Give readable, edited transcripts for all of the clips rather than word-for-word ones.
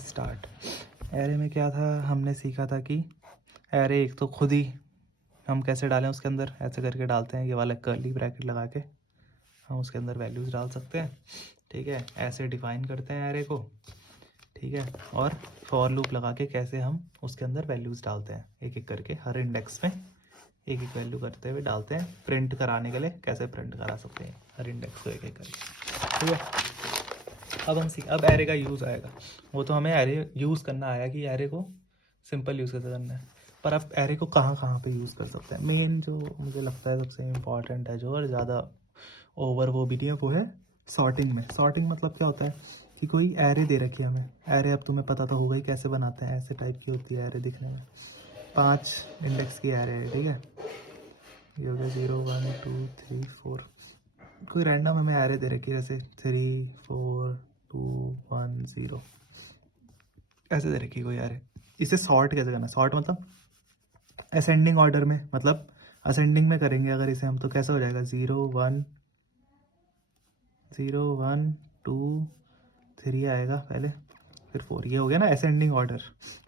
Start. Array में क्या था, हमने सीखा था कि एरे एक तो खुद ही हम कैसे डालें उसके अंदर, ऐसे करके डालते हैं, ये वाला कर्ली ब्रैकेट लगा के हम उसके अंदर वैल्यूज़ डाल सकते हैं। ठीक है, ऐसे डिफाइन करते हैं एरे को। ठीक है, और फॉर लूप लगा के कैसे हम उसके अंदर वैल्यूज़ डालते हैं, एक एक करके हर इंडेक्स में एक एक वैल्यू करते हुए डालते हैं। प्रिंट कराने के लिए कैसे प्रिंट करा सकते हैं हर इंडेक्स को एक एक करके। ठीक है, अब एरे का यूज़ आएगा। वो तो हमें एरे यूज़ करना आया कि एरे को सिंपल यूज़ कैसे करना है, पर अब एरे को कहाँ कहाँ पे यूज़ कर सकते हैं। मेन जो मुझे लगता है सबसे इम्पॉर्टेंट है जो, और ज़्यादा ओवर वो भी नहीं है, वो है सॉर्टिंग में। सॉर्टिंग मतलब क्या होता है कि कोई एरे दे रखी है हमें। एरे अब तुम्हें पता तो होगा ही कैसे बनाते हैं, ऐसे टाइप की होती है एरे दिखने में। 5 इंडेक्स की एरे है। ठीक है, ये हो गया 0 1 2 3 4। कोई रैंडम हमें एरे दे रखी है, जैसे 3 4 2 1 0 ऐसे दे रखी है कोई एरे। इसे सॉर्ट कैसे करना है? सॉर्ट मतलब असेंडिंग ऑर्डर में, मतलब असेंडिंग में करेंगे अगर इसे हम, तो कैसे हो जाएगा 0 1 0 1 2 3 आएगा पहले, फिर 4। ये हो गया ना असेंडिंग ऑर्डर,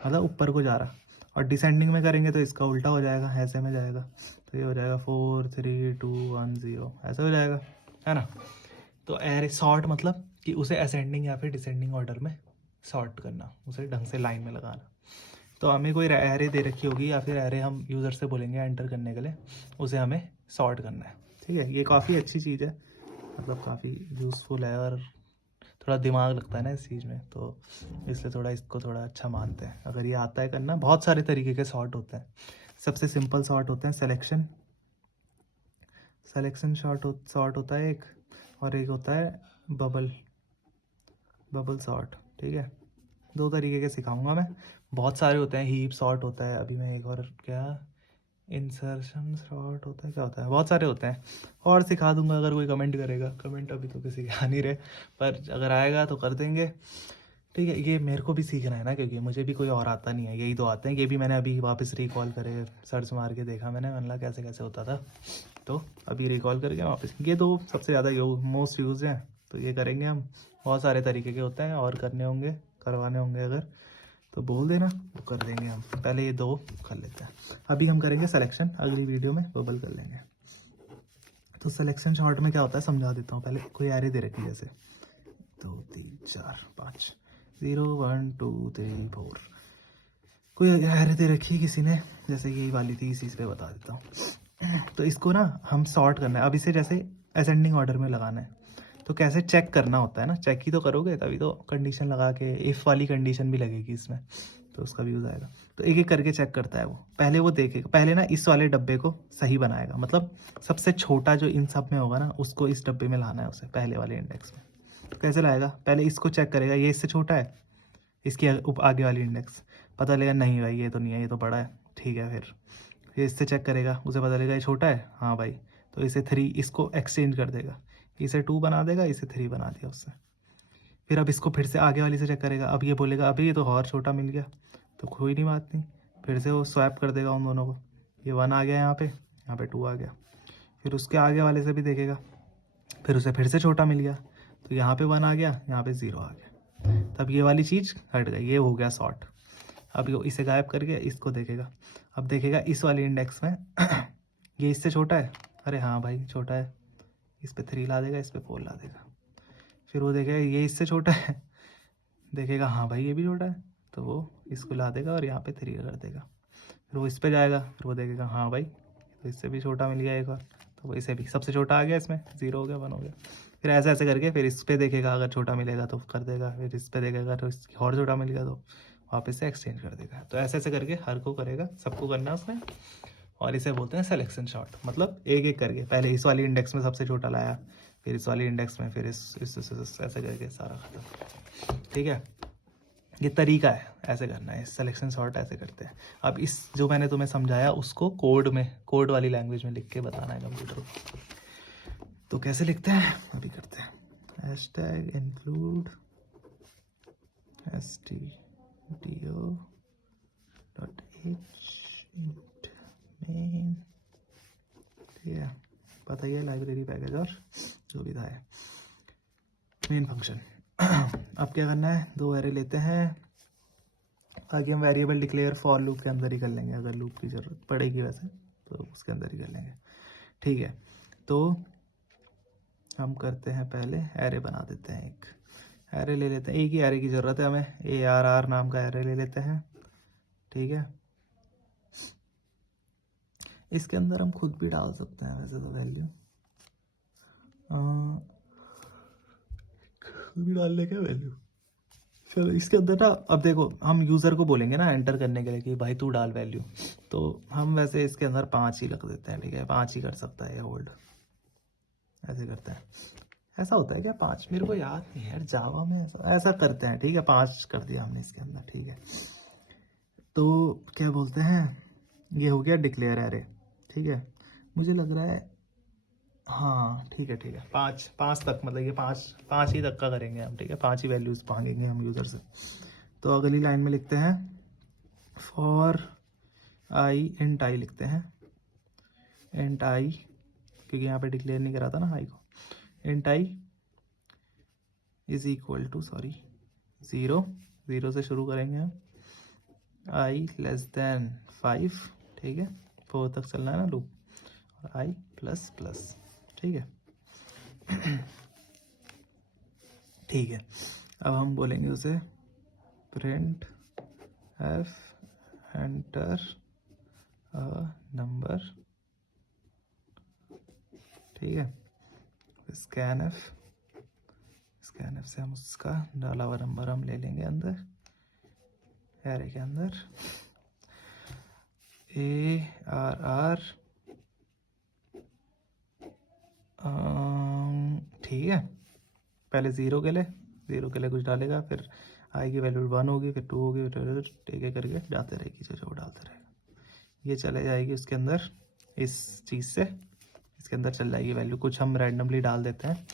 मतलब ऊपर को जा रहा। और डिसेंडिंग में करेंगे तो इसका उल्टा हो जाएगा, ऐसे में जाएगा। तो ये हो जाएगा 4 3 2 1 0, ऐसे हो जाएगा, है ना। तो एरे सॉर्ट मतलब कि उसे असेंडिंग या फिर डिसेंडिंग ऑर्डर में सॉर्ट करना, उसे ढंग से लाइन में लगाना। तो हमें कोई एरे दे रखी होगी, या फिर एरे हम यूज़र से बोलेंगे एंटर करने के लिए, उसे हमें सॉर्ट करना है। ठीक है, ये काफ़ी अच्छी चीज़ है, मतलब काफ़ी यूज़फुल है, और थोड़ा दिमाग लगता है ना इस चीज़ में, तो इसलिए थोड़ा इसको थोड़ा अच्छा मानते हैं। अगर ये आता है करना, बहुत सारे तरीके के सॉर्ट होते हैं। सबसे सिंपल सॉर्ट होते हैं सिलेक्शन सॉर्ट होता है एक, और एक होता है बबल सॉर्ट। ठीक है, 2 तरीके के सिखाऊंगा मैं। बहुत सारे होते हैं, हीप सॉर्ट होता है, अभी मैं एक और क्या इंसर्शन सॉर्ट होता है, क्या होता है, बहुत सारे होते हैं, और सिखा दूंगा अगर कोई कमेंट करेगा। कमेंट अभी तो किसी के आ नहीं रहे, पर अगर आएगा तो कर देंगे। ठीक है, ये मेरे को भी सीखना है ना, क्योंकि मुझे भी कोई और आता नहीं है, यही तो आते हैं। ये भी मैंने अभी वापस रिकॉल करे, सर्च मार के देखा मैंने, मतलब कैसे कैसे होता था, तो अभी रिकॉल करके वापस। ये दो सबसे ज़्यादा मोस्ट यूज हैं, तो ये करेंगे हम। बहुत सारे तरीके के होते हैं, और करने होंगे, करवाने होंगे अगर, तो बोल देना, वो कर देंगे हम। पहले ये 2 कर लेते हैं, अभी हम करेंगे सिलेक्शन, अगली वीडियो में बबल कर लेंगे। तो सिलेक्शन शॉर्ट में क्या होता है समझा देता हूँ। पहले कोई एरे दे रखी है, जैसे 2 3 4 5 0 1 2 3 4, कोई एरे दे रखी है किसी ने, जैसे यही वाली थी, इसी से बता देता हूँ। तो इसको ना हम सॉर्ट करना है। अब इसे जैसे असेंडिंग ऑर्डर में लगाना है, तो कैसे चेक करना होता है ना, चेक ही तो करोगे, तभी तो कंडीशन लगा के, इफ़ वाली कंडीशन भी लगेगी इसमें, तो उसका भी यूज़ आएगा। तो एक एक करके चेक करता है वो। पहले वो देखेगा, पहले ना इस वाले डब्बे को सही बनाएगा, मतलब सबसे छोटा जो इन सब में होगा ना, उसको इस डब्बे में लाना है उसे, पहले वाले इंडेक्स में। तो कैसे लाएगा, पहले इसको चेक करेगा, ये इससे छोटा है, इसकी आगे वाली इंडेक्स, पता लगेगा नहीं भाई ये तो नहीं है, ये तो बड़ा है। ठीक है, फिर इससे चेक करेगा, उसे पता लगेगा ये छोटा है, हाँ भाई, तो इसे 3, इसको एक्सचेंज कर देगा, इसे 2 बना देगा, इसे 3 बना दिया उससे। फिर अब इसको फिर से आगे वाली से चेक करेगा, अब ये बोलेगा अभी ये तो और छोटा मिल गया, तो कोई नहीं, बात नहीं, फिर से वो स्वैप कर देगा उन दोनों को। ये 1 आ गया यहाँ पे 2 आ गया। फिर उसके आगे वाले से भी देखेगा, फिर उसे फिर से छोटा मिल गया, तो यहाँ पे 1 आ गया, यहाँ पे 0 आ गया, तब ये वाली चीज़ हट गई, ये हो गया सॉर्ट। अब इसे गायब करके इसको देखेगा, अब देखेगा इस वाले इंडेक्स में ये इससे छोटा है, अरे हाँ भाई छोटा है, इस पर 3 ला देगा, इस पर 4 ला देगा। फिर वो देखेगा ये इससे छोटा है, देखेगा हाँ भाई ये भी छोटा है, तो वो इसको ला देगा और यहाँ पे 3 कर देगा। फिर वो इस पे जाएगा, फिर वो देखेगा हाँ भाई तो इससे भी छोटा मिल गया एक और, तो वो इसे भी सबसे छोटा आ गया, इसमें 0 हो गया, 1 हो गया। फिर ऐसे ऐसे करके फिर इस पे देखेगा, अगर छोटा मिलेगा तो कर देगा, फिर इस पे देखेगा तो और छोटा मिल गया तो वापस से एक्सचेंज कर देगा। तो ऐसे ऐसे करके हर को करेगा, सबको करना है उसने। और इसे बोलते हैं सिलेक्शन शॉर्ट, मतलब एक एक करके, पहले इस वाली इंडेक्स में सबसे छोटा लाया, फिर इस वाली इंडेक्स में, फिर इस ऐसे करके सारा खत्म। ठीक है, ये तरीका है, ऐसे करना है, सिलेक्शन शॉर्ट ऐसे करते हैं। अब इस जो मैंने तुम्हें समझाया उसको कोड में, कोड वाली लैंग्वेज में लिख के बताना है कंप्यूटर को। तो कैसे लिखते हैं अभी करते हैं। हैशटैग इंक्लूड stdio.h main, ठीक है, पता ही है, लाइब्रेरी पैकेज और जो भी था है मेन फंक्शन। अब क्या करना है, 2 एरे लेते हैं, बाकी हम वेरिएबल डिक्लेयर फॉर लूप के अंदर ही कर लेंगे, अगर लूप की ज़रूरत पड़ेगी वैसे तो उसके अंदर ही कर लेंगे। ठीक है, तो हम करते हैं पहले एरे बना देते हैं, एक एरे ले लेते हैं, एक ही एरे की ज़रूरत है हमें, ARR नाम का एरे ले लेते हैं। ठीक है, इसके अंदर हम खुद भी डाल सकते हैं वैसे तो वैल्यू, खुद भी डाल लेंगे वैल्यू। चलो इसके अंदर ना, अब देखो हम यूज़र को बोलेंगे ना एंटर करने के लिए कि भाई तू डाल वैल्यू, तो हम वैसे इसके अंदर 5 ही रख देते हैं। ठीक है, 5 ही कर सकता है ये होल्ड, ऐसे करते हैं। ऐसा होता है क्या 5, मेरे को याद नहीं है यार, जावा में ऐसा ऐसा करते हैं। ठीक है, 5 कर दिया हमने इसके अंदर। ठीक है, तो क्या बोलते हैं, ये हो गया डिक्लेयर एरे। ठीक है, मुझे लग रहा है हाँ ठीक है, ठीक है, 5 तक, मतलब ये 5 ही तक का करेंगे हम। ठीक है, 5 ही वैल्यूज़ मांगेंगे हम यूज़र से। तो अगली लाइन में लिखते हैं फॉर आई, इंट आई लिखते हैं, इंट आई, क्योंकि यहाँ पे डिक्लेयर नहीं करा था ना आई को। Int i is equal to, sorry 0 से शुरू करेंगे हम, आई लेस देन 5। ठीक है, 4 तक चलना है ना लूप, और आई प्लस प्लस। ठीक है, ठीक है, अब हम बोलेंगे उसे print F enter a number. ठीक है, स्कैन एफ से हम उसका डाला हुआ नंबर हम ले लेंगे अंदर एरे के अंदर, ARR। ठीक है, पहले 0 के लिए कुछ डालेगा, फिर आई की वैल्यू 1 होगी, फिर 2 होगी, फिर ठीक है करके जाते रहेगी, जो डालते रहेगा। ये चले जाएगी उसके अंदर, इस चीज़ से इसके अंदर चल जाएगी वैल्यू। कुछ हम रैंडमली डाल देते हैं।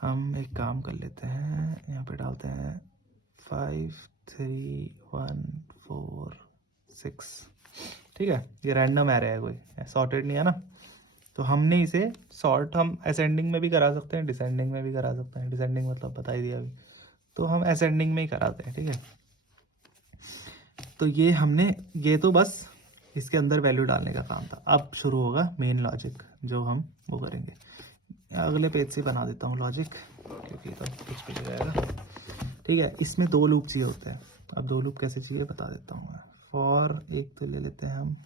हम एक काम कर लेते हैं, यहाँ पे डालते हैं 5 3 1 4 6। ठीक है, ये रैंडम एरे है, कोई सॉर्टेड नहीं है ना, तो हमने इसे सॉर्ट हम असेंडिंग में भी करा सकते हैं, डिसेंडिंग में भी करा सकते हैं। डिसेंडिंग मतलब बता ही दिया अभी, तो हम असेंडिंग में ही कराते हैं। ठीक है, तो ये हमने, ये तो बस इसके अंदर वैल्यू डालने का काम था। अब शुरू होगा मेन लॉजिक, जो हम वो करेंगे। अगले पेज से बना देता हूँ लॉजिक, क्योंकि तो कुछ भी जाएगा। ठीक है, इसमें 2 लूप चाहिए होते हैं। अब 2 लूप कैसे चाहिए बता देता हूँ मैं। फॉर एक तो ले लेते हैं हम,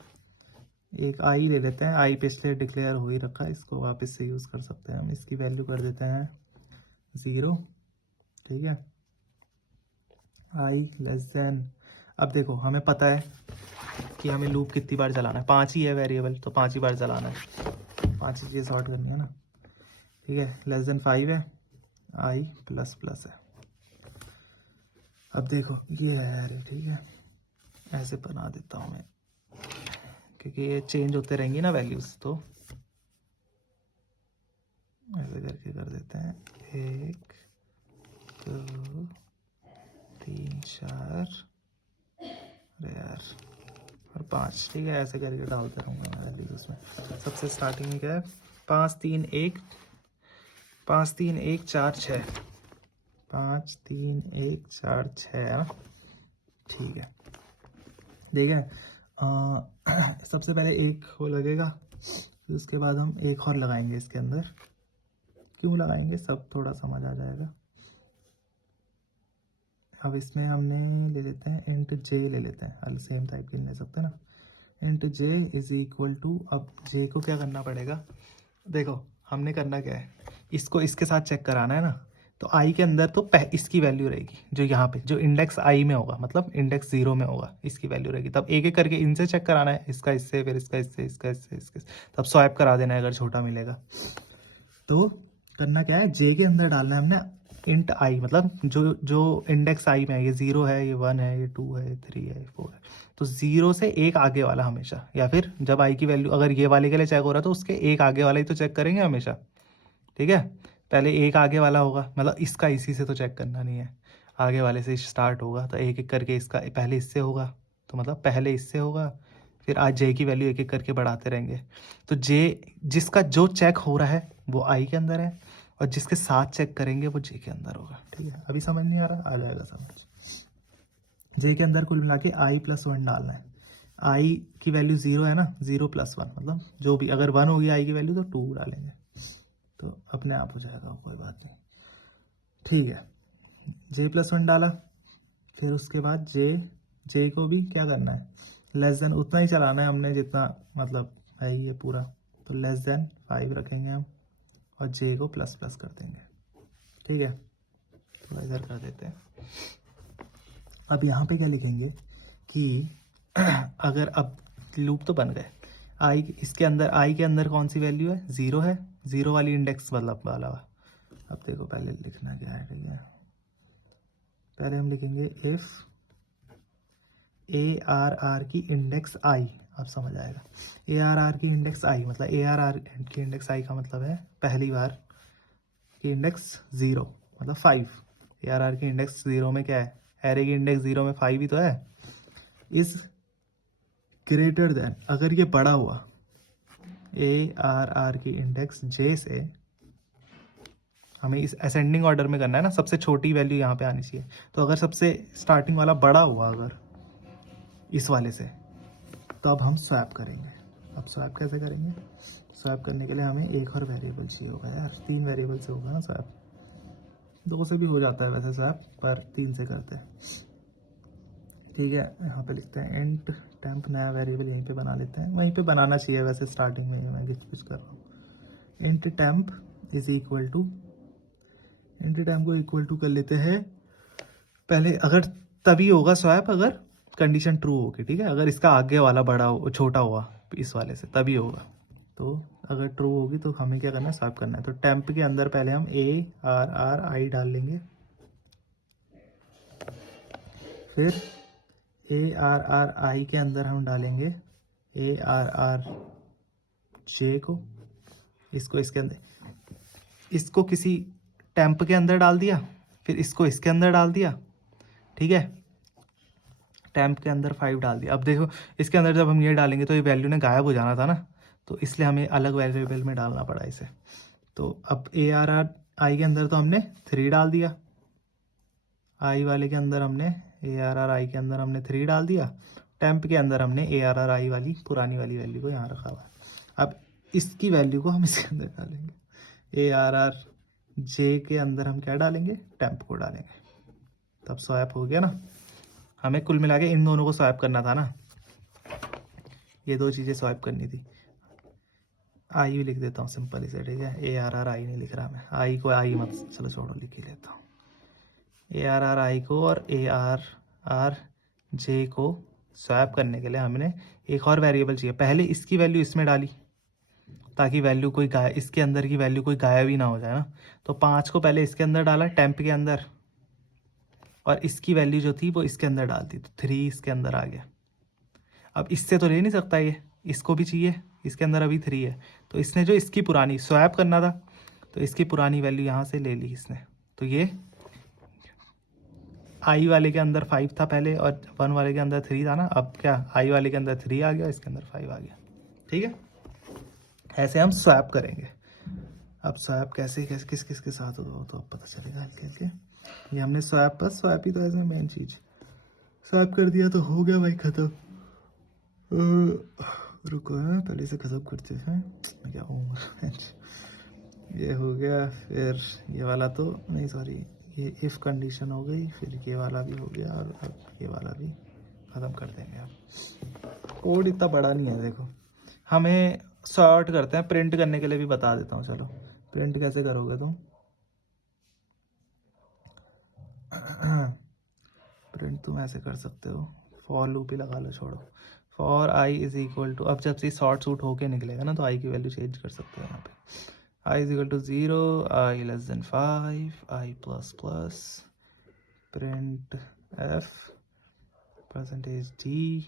एक आई ले लेते हैं, आई पिछले डिक्लेयर हो ही रखा है, इसको वापस से यूज़ कर सकते हैं हम। इसकी वैल्यू कर देते हैं 0। ठीक है, आई लेस देन, अब देखो हमें पता है कि हमें लूप कितनी बार चलाना है, 5 ही है वेरिएबल, तो 5 ही बार चलाना है, 5 ही चीज़ें सॉर्ट करनी है ना। ठीक है, लेस देन 5 है, आई प्लस प्लस है। अब देखो ये है अरे, ठीक है, ऐसे बना देता हूँ मैं, क्योंकि ये चेंज होते रहेंगी ना वैल्यूज़, तो ऐसे करके कर देते हैं 1 2 3 4 अरे यार और 5। ठीक है, ऐसे करके डालते रहूँगा मैं वैल्यूज उसमें। सबसे स्टार्टिंग में क्या है, 5 3 1 5 3 1 4 6 5 3 1 4 6 है ना। ठीक है, ठीक है, सबसे पहले एक वो लगेगा, फिर उसके बाद हम एक और लगाएंगे इसके अंदर। क्यों लगाएंगे सब थोड़ा समझ आ जाएगा। अब इसमें हमने ले लेते हैं इंट जे ले लेते हैं, अल सेम टाइप की ले सकते हैं ना। Int j is equal to, अब जे को क्या करना पड़ेगा, देखो हमने करना क्या है, इसको इसके साथ चेक कराना है ना। तो आई के अंदर तो इसकी वैल्यू रहेगी, जो यहाँ पे जो इंडेक्स आई में होगा, मतलब इंडेक्स 0 में होगा, इसकी वैल्यू रहेगी। तब एक एक करके इनसे चेक कराना है, इसका इससे, फिर इसका इससे, इसका इससे, इसके, तब स्वैप करा देना है अगर छोटा मिलेगा। तो करना क्या है, जे के अंदर डालना है हमने इंट आई, मतलब जो जो इंडेक्स आई में है, ये 0 है, ये 1 है, ये 2 है, ये 3 है, ये 4 है, तो 0 से एक आगे वाला हमेशा, या फिर जब आई की वैल्यू अगर ये वाले के लिए चेक हो रहा है तो उसके एक आगे वाला ही तो चेक करेंगे हमेशा। ठीक है, पहले एक आगे वाला होगा, मतलब इसका इसी से तो चेक करना नहीं है, आगे वाले से स्टार्ट होगा, तो एक एक करके इसका पहले इससे होगा, तो मतलब पहले इससे होगा, फिर आज जे की वैल्यू एक एक करके बढ़ाते रहेंगे। तो जे जिसका जो चेक हो रहा है वो आई के अंदर है, और जिसके साथ चेक करेंगे वो जे के अंदर होगा। ठीक है, अभी समझ नहीं आ रहा, आ जाएगा समझ। जे के अंदर कुल मिला के i+1 डालना है। आई की वैल्यू 0 है ना, 0+1 मतलब जो भी, अगर 1 होगी आई की वैल्यू तो 2 डालेंगे, तो अपने आप हो जाएगा, कोई बात नहीं। ठीक है, j+1 डाला, फिर उसके बाद जे को भी क्या करना है, लेस देन उतना ही चलाना है हमने जितना मतलब है ये पूरा, तो लेस देन 5 रखेंगे हम, और जे को प्लस प्लस कर देंगे। ठीक है, थोड़ा इधर कर देते हैं। अब यहाँ पे क्या लिखेंगे कि अगर अब लूप तो बन गए, आई इसके अंदर, आई के अंदर कौन सी वैल्यू है, 0 है, 0 वाली इंडेक्स मतलब वाला। अब देखो पहले लिखना क्या है, ठीक है, पहले हम लिखेंगे इफ ए आर आर की इंडेक्स आई, अब समझ आएगा। ए आर आर की इंडेक्स आई मतलब ए आर आर की इंडेक्स आई का मतलब है पहली बार की इंडेक्स 0 मतलब 5। ए आर आर की इंडेक्स 0 में क्या है, एरे की इंडेक्स 0 में 5 ही तो है। इज ग्रेटर देन, अगर ये बड़ा हुआ ए आर आर की इंडेक्स जे से, हमें इस असेंडिंग ऑर्डर में करना है ना, सबसे छोटी वैल्यू यहाँ पे आनी चाहिए। तो अगर सबसे स्टार्टिंग वाला बड़ा हुआ अगर इस वाले से, तो अब हम स्वैप करेंगे। अब स्वैप कैसे करेंगे, स्वैप करने के लिए हमें एक और वेरिएबल चाहिए होगा यार, 3 वेरिएबल से होगा ना स्वैप, 2 से भी हो जाता है वैसे स्वैप, पर 3 से करते हैं। ठीक है, यहाँ पे लिखते हैं इंट टेम्प, नया वेरिएबल यहीं पे बना लेते हैं, वहीं पे बनाना चाहिए वैसे, स्टार्टिंग में ही मैं कुछ कर रहा हूँ। Int temp is equal to, int temp को इक्वल टू कर लेते हैं पहले, अगर तभी होगा स्वैप अगर कंडीशन ट्रू होगी। ठीक है, अगर इसका आगे वाला बड़ा हो, छोटा हुआ इस वाले से, तभी होगा। तो अगर ट्रू होगी तो हमें क्या करना है, स्वैप करना है। तो टेम्प के अंदर पहले हम ए आर आर आई डाल लेंगे, फिर ए आर आर आई के अंदर हम डालेंगे ए आर आर जे को, इसको इसके अंदर, इसको किसी टेम्प के अंदर डाल दिया, फिर इसको इसके अंदर डाल दिया। ठीक है, टेम्प के अंदर 5 डाल दिया। अब देखो इसके अंदर जब हम ये डालेंगे तो ये वैल्यू ने गायब हो जाना था ना, तो इसलिए हमें अलग वेरिएबल में डालना पड़ा इसे। तो अब ए आर आर आई के अंदर तो हमने 3 डाल दिया, आई वाले के अंदर हमने, ए आर आर आई के अंदर हमने 3 डाल दिया, टेम्प के अंदर हमने ए आर आर आई वाली पुरानी वाली वैल्यू को यहाँ रखा हुआ है। अब इसकी वैल्यू को हम इसके अंदर डालेंगे, ए आर आर जे के अंदर हम क्या डालेंगे, टेम्प को डालेंगे, तब स्वैप हो गया ना। हमें कुल मिला के इन दोनों को स्वैप करना था ना, ये 2 चीज़ें स्वैप करनी थी। आई भी लिख देता हूँ सिंपल इसे, ठीक है, ए आर आर आई नहीं लिख रहा मैं, आई को आई मत, चलो छोड़ो, लिख ही लेता हूँ। ए आर आर आई को और ए आर आर जे को स्वैप करने के लिए हमने एक और वेरिएबल चाहिए। पहले इसकी वैल्यू इसमें डाली ताकि वैल्यू कोई इसके अंदर की वैल्यू कोई गायब ही ना हो जाए ना, तो 5 को पहले इसके अंदर डाला टेम्प के अंदर, और इसकी वैल्यू जो थी वो इसके अंदर डाल दी, तो 3 इसके अंदर आ गया। अब इससे तो ले नहीं सकता ये, इसको भी चाहिए, इसके अंदर अभी 3 है, तो इसने जो इसकी पुरानी स्वैप करना था, तो इसकी पुरानी वैल्यू यहाँ से ले ली इसने। तो ये आई वाले के अंदर 5 था पहले और 1 वाले के अंदर 3 था ना, अब क्या आई वाले के अंदर 3 आ गया, इसके अंदर 5 आ गया। ठीक है, ऐसे हम स्वैप करेंगे। अब स्वैप कैसे कैसे किस किस के साथ होगा तो अब पता चलेगा हल्के हल्के। ये हमने स्वैप, बस स्वैप ही तो ऐसे मेन चीज़, स्वैप कर दिया तो हो गया भाई ख़त्म। रुको है, पहले से ख़त्म करते हैं, क्या हूँ ये हो गया, फिर ये वाला तो नहीं, सॉरी, ये इफ़ कंडीशन हो गई, फिर ये वाला भी हो गया, और अब ये वाला भी ख़त्म कर देंगे। अब कोड इतना बड़ा नहीं है, देखो हमें सॉर्ट करते हैं, प्रिंट करने के लिए भी बता देता हूँ। चलो प्रिंट कैसे करोगे तुम, प्रिंट तुम ऐसे कर सकते हो, फॉर लूप ही लगा लो, छोड़ो, for i is equal to, अब जब से शॉर्ट सूट होके निकलेगा ना तो आई की वैल्यू चेंज कर सकते हो यहाँ पे, i is equal to 0, i less than 5, i plus plus, print f percentage d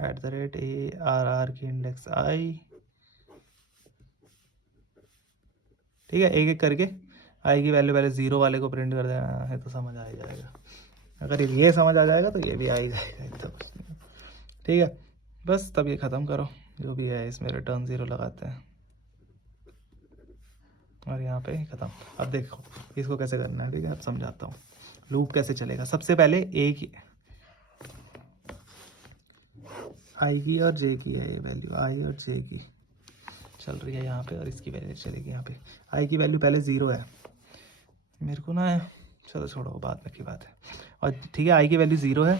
at the rate a r r की इंडेक्स आई। ठीक है, एक एक करके आई की वैल्यू पहले 0 वाले को प्रिंट कर देना है तो समझ आ ही जाएगा। अगर ये समझ आ जाएगा तो ये भी आ ही जाएगा एकदम। ठीक है, बस तब ये ख़त्म करो, जो भी है इसमें रिटर्न 0 लगाते हैं और यहाँ पे ख़त्म। अब देखो इसको कैसे करना है, ठीक है, अब समझाता हूँ लूप कैसे चलेगा। सबसे पहले ए की आई की और जे की है ये वैल्यू, आई और जे की चल रही है यहाँ पे, और इसकी वैल्यू चलेगी यहाँ पे। आई की वैल्यू पहले 0 है, मेरे को ना, चलो छोड़ो बाद में की बात है। और ठीक है, आई की वैल्यू 0 है,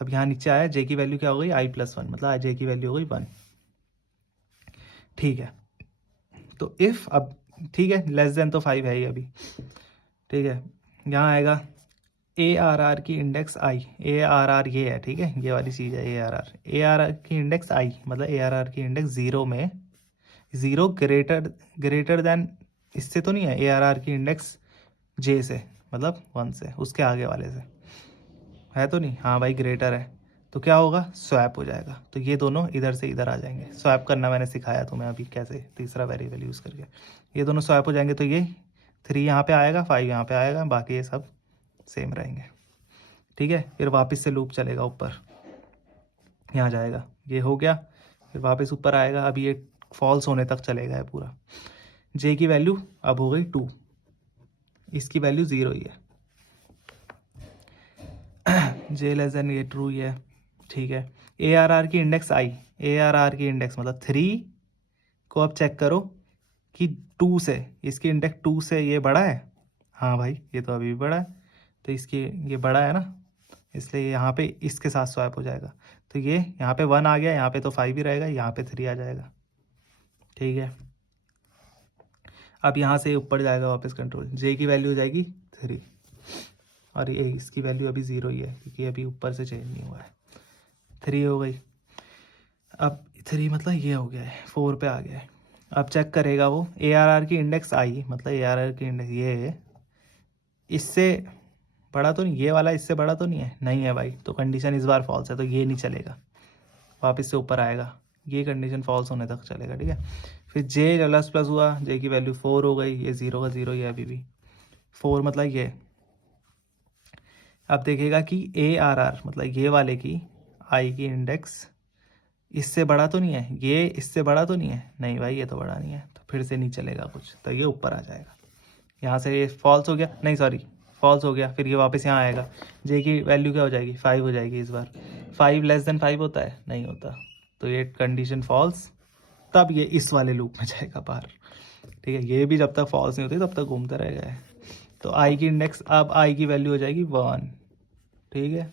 तब यहाँ नीचे आया, जे की वैल्यू क्या हो गई i+1, मतलब जे की वैल्यू हो गई 1। ठीक है, तो इफ़, अब ठीक है, लेस देन तो 5 है ही अभी, ठीक है। यहाँ आएगा ARR की इंडेक्स आई, ARR ये है, ठीक है, ये वाली चीज़ है ARR की इंडेक्स आई, मतलब ARR की इंडेक्स 0 में, 0 ग्रेटर देन, इससे तो नहीं है, ARR की इंडेक्स J से, मतलब 1 से, उसके आगे वाले से है तो नहीं, हाँ भाई ग्रेटर है, तो क्या होगा, स्वैप हो जाएगा। तो ये दोनों इधर से इधर आ जाएंगे, स्वैप करना मैंने सिखाया तुम्हें अभी कैसे, तीसरा वेरिएबल यूज़ करके ये दोनों स्वैप हो जाएंगे। तो ये 3 यहाँ पे आएगा, 5 यहाँ पे आएगा, बाकी ये सब सेम रहेंगे, ठीक है। फिर वापस से लूप चलेगा ऊपर, यहाँ जाएगा, ये हो गया, फिर वापस ऊपर आएगा, अभी ये फॉल्स होने तक चलेगा ये पूरा। जे की वैल्यू अब हो गई 2, इसकी वैल्यू 0 ही है, जे लेस देन ये ट्रू ही है, ठीक है। ARR की इंडेक्स आई, ARR की इंडेक्स मतलब 3 को अब चेक करो कि 2 से, इसकी इंडेक्स 2 से ये बड़ा है, हाँ भाई ये तो अभी भी बड़ा है, तो इसकी ये बड़ा है ना, इसलिए यहाँ पे इसके साथ स्वैप हो जाएगा। तो ये यहाँ पे 1 आ गया, यहाँ पे तो 5 ही रहेगा, यहाँ पे 3 आ जाएगा, ठीक है। अब यहाँ से ऊपर जाएगा वापस कंट्रोल, जे की वैल्यू हो जाएगी 3, और ये इसकी वैल्यू अभी 0 ही है क्योंकि अभी ऊपर से चेंज नहीं हुआ है, 3 हो गई। अब 3 मतलब ये हो गया है, 4 पे आ गया है। अब चेक करेगा वो ARR की इंडेक्स आई, मतलब ARR की इंडेक्स ये है, इससे बड़ा तो नहीं, ये वाला इससे बड़ा तो नहीं है, नहीं है भाई, तो कंडीशन इस बार फॉल्स है, तो ये नहीं चलेगा, वापस से ऊपर आएगा, ये कंडीशन फॉल्स होने तक चलेगा, ठीक है। फिर जे प्लस प्लस हुआ, जे की वैल्यू 4 हो गई, ये 0 का 0 ही है अभी भी, 4 मतलब ये। अब देखेगा कि ARR मतलब ये वाले की आई की इंडेक्स इससे बड़ा तो नहीं है, ये इससे बड़ा तो नहीं है, नहीं भाई ये तो बड़ा नहीं है, तो फिर से नहीं चलेगा कुछ, तो ये ऊपर आ जाएगा। यहाँ से ये फॉल्स हो गया, नहीं सॉरी फॉल्स हो गया, फिर ये वापस यहाँ आएगा, जे की वैल्यू क्या हो जाएगी, 5 हो जाएगी इस बार। 5 लेस देन 5 होता है, नहीं होता, तो ये कंडीशन फॉल्स, तब ये इस वाले लूप में जाएगा बाहर, ठीक है। ये भी जब तक फॉल्स नहीं होती तब तक घूमता रहेगा। तो आई की इंडेक्स, अब आई की वैल्यू हो जाएगी 1, ठीक है,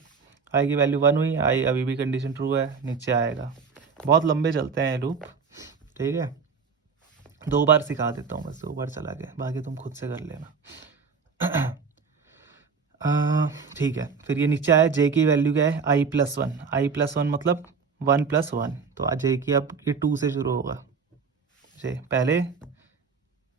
आई की वैल्यू 1 हुई, आई अभी भी कंडीशन ट्रू है, नीचे आएगा। बहुत लंबे चलते हैं लूप, ठीक है, 2 बार सिखा देता हूँ बस, 2 बार चला गया, बाकी तुम खुद से कर लेना। ठीक है, फिर ये नीचे आया, जे की वैल्यू क्या है, i+1, i+1 मतलब 1+1, तो जे की अब ये 2 से शुरू होगा, जे पहले,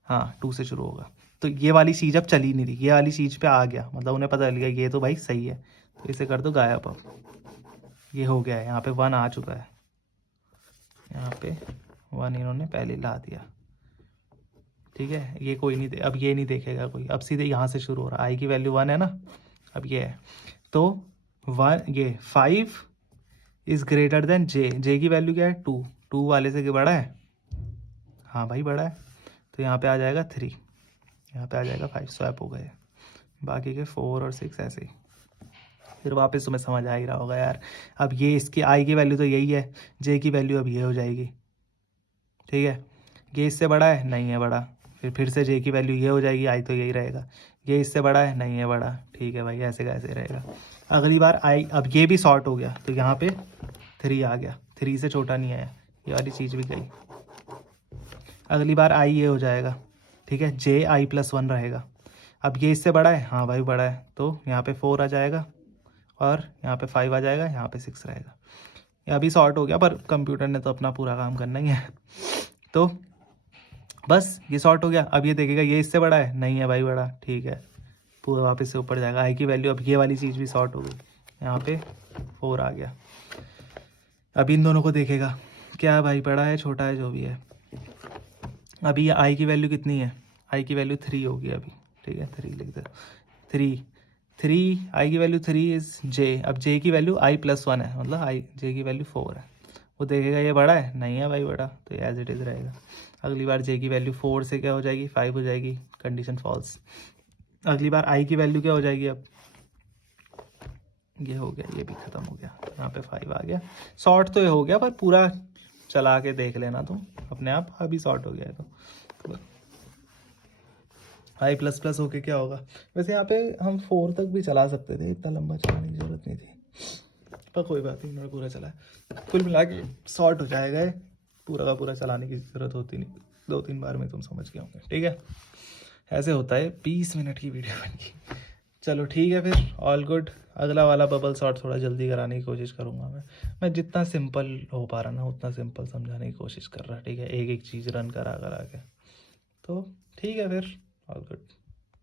हाँ 2 से शुरू होगा, तो ये वाली चीज़ अब चली नहीं रही, ये वाली चीज़ पे आ गया, मतलब उन्हें पता चल गया ये तो भाई सही है, तो इसे कर दो गायब। अब ये हो गया है, यहाँ पे 1 आ चुका है, यहाँ पे 1 इन्होंने पहले ला दिया, ठीक है। ये कोई नहीं अब ये नहीं देखेगा कोई, अब सीधे यहाँ से शुरू हो रहा है, आई की वैल्यू 1 है ना, अब ये है, तो 1 ये 5 इज़ ग्रेटर देन जे, जे की वैल्यू क्या है 2, 2 वाले से बड़ा है, हाँ भाई बड़ा है, तो यहाँ पे आ जाएगा 3, यहाँ पे आ जाएगा 5, स्वैप हो गए, बाकी के 4 और 6 ऐसे ही। फिर वापस तुम्हें समझ आ ही रहा होगा यार, अब ये इसकी आई की वैल्यू तो यही है, जे की वैल्यू अब ये हो जाएगी, ठीक है। ये इससे बड़ा है, नहीं है बड़ा, फिर से जे की वैल्यू ये हो जाएगी, आई तो यही रहेगा, ये इससे बड़ा है, नहीं है बड़ा, ठीक है भाई, ऐसे कैसे रहेगा। अगली बार आई, अब ये भी सॉर्ट हो गया, तो यहाँ पे 3 आ गया, 3 से छोटा नहीं आया, ये वाली चीज़ भी गई। अगली बार आई ये हो जाएगा, ठीक है, जे i+1 रहेगा, अब ये इससे बड़ा है, हाँ भाई बड़ा है, तो यहाँ पे 4 आ जाएगा, और यहाँ पे 5 आ जाएगा, यहाँ पे 6 रहेगा। ये अभी सॉर्ट हो गया, पर कंप्यूटर ने तो अपना पूरा काम करना ही है, तो बस ये सॉर्ट हो गया। अब ये देखेगा ये इससे बड़ा है, नहीं है भाई बड़ा, ठीक है, पूरा वापस से ऊपर जाएगा, आई की वैल्यू, अब ये वाली चीज़ भी सॉर्ट हो गई, यहाँ पे 4 आ गया। अब इन दोनों को देखेगा, क्या है भाई, बड़ा है छोटा है, जो भी है। अभी ये आई की वैल्यू कितनी है, आई की वैल्यू 3 होगी अभी, ठीक है, 3 लिख दो, 3 आई की वैल्यू 3 इज़ जे, अब जे की वैल्यू i+1 है, मतलब आई जे की वैल्यू 4 है, वो देखेगा ये बड़ा है, नहीं है भाई बड़ा, तो एज इट इज़ रहेगा। अगली बार जे की वैल्यू 4 से क्या हो जाएगी, 5 हो जाएगी, कंडीशन फॉल्स। अगली बार आई की वैल्यू क्या हो जाएगी, अब ये हो गया, ये भी ख़त्म हो गया, यहाँ पे 5 आ गया। शॉर्ट तो ये हो गया, पर पूरा चला के देख लेना तुम अपने आप, अभी शॉर्ट हो गया है तो आई प्लस प्लस होके क्या होगा। वैसे यहाँ पे हम 4 तक भी चला सकते थे, इतना लंबा चलाने की ज़रूरत नहीं थी, पर कोई बात नहीं, मैंने पूरा चला है। कुल मिला के शॉर्ट हो जाएगा ये, पूरा का पूरा चलाने की ज़रूरत होती नहीं, 2-3 बार में तुम समझ गए होंगे। ठीक है, ऐसे होता है। 20 मिनट की वीडियो बन गई। चलो ठीक है फिर, ऑल गुड। अगला वाला बबल शॉट थोड़ा जल्दी कराने की कोशिश करूँगा मैं जितना सिंपल हो पा रहा ना उतना सिंपल समझाने की कोशिश कर रहा। ठीक है, एक एक चीज़ रन करा करा के, तो ठीक है फिर, ऑल गुड।